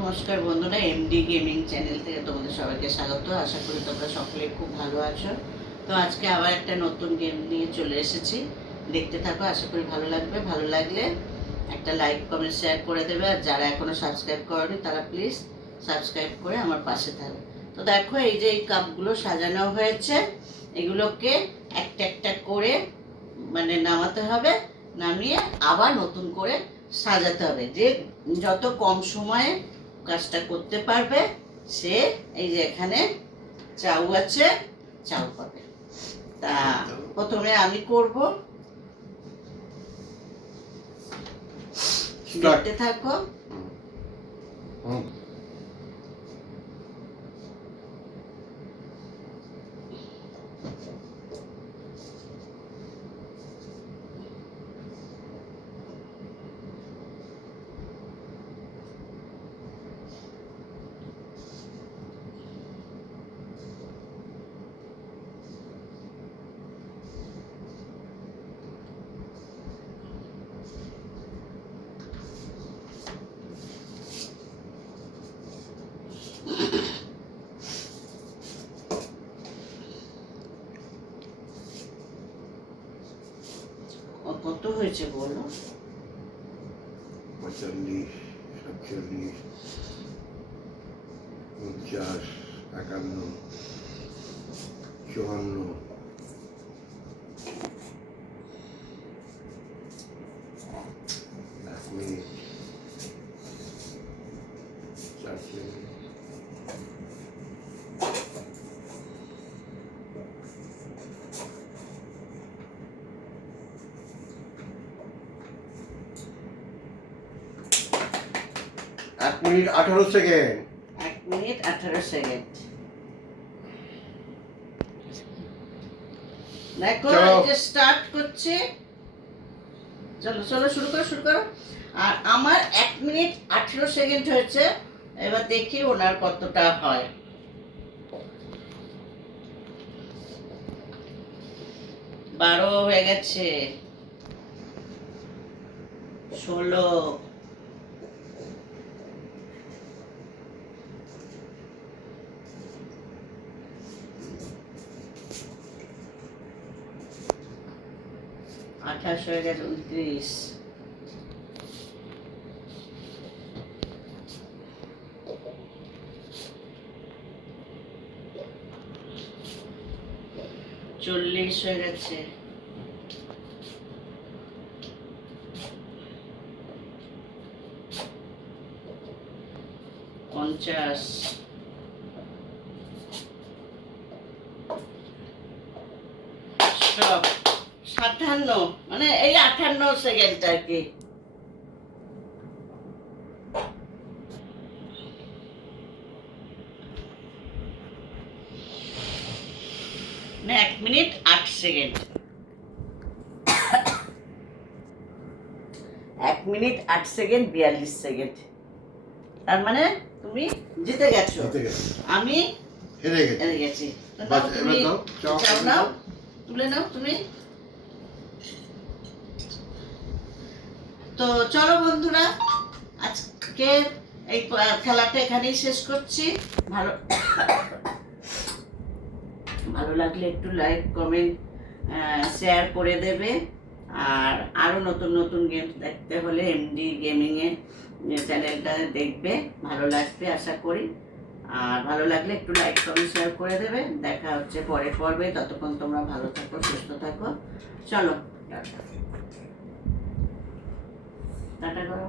নমস্কার বন্ধুরা, MD gaming channel থেকে তোমাদের সবাইকে স্বাগত। আশা করি তোমরা সকলে খুব ভালো আছো। তো আজকে আবার একটা নতুন গেম নিয়ে চলে এসেছি, দেখতে থাকো, আশা করি ভালো লাগবে। ভালো লাগলে একটা লাইক কমেন্ট শেয়ার করে দেবে, আর যারা এখনও সাবস্ক্রাইব করেনি তারা প্লিজ সাবস্ক্রাইব করে আমার পাশে থাকবে। তো দেখো, এই যে এই কাপগুলো সাজানো হয়েছে, এগুলোকে একটা একটা করে নামাতে হবে, নামিয়ে আবার নতুন করে সাজাতে হবে। যে যত কম সময়ে কাজটা করতে পারবে সে, এই যে এখানে চাউ আছে, চাউ পাবে। তা প্রথমে আমি করব, দেখতে থাকো। কত হয়েছে বলো? 45, 47, 49, 51, 54, 1 minute, 4 second, 1 minute 18 second. 1 minute 18 second. দেখো, এই যে স্টার্ট করছে। চলো চলো, শুরু করো। আর আমার 1 মিনিট 18 সেকেন্ড হয়েছে। এবার দেখি ওনার কতটা হয়। 12 হয়ে গেছে, 16, 28 হয়ে গেছে, 29, 40 হয়ে গেছে, 50, 57, মানে এই 58 সেকেন্ড আর কি। মানে 1 minute 8 second. 1 minute 8 second 42 second. তার মানে তুমি জিতে গেছো, আমি হেরে গেছি। তুলে নাও তুমি। তো চলো বন্ধুরা, আজকে এই খেলাটা এখানেই শেষ করছি। ভালো লাগলে একটু লাইক কমেন্ট শেয়ার করে দেবে। আর আরও নতুন নতুন গেম দেখতে হলে এমডি গেমিংয়ে চ্যানেলটা দেখবে, ভালো লাগবে আশা করি। আর ভালো লাগলে একটু লাইক কমেন্ট শেয়ার করে দেবে। দেখা হচ্ছে পরের পর্বে। ততক্ষণ তোমরা ভালো থাকো, সুস্থ থাকো। চলো টাটা। টাটা করো।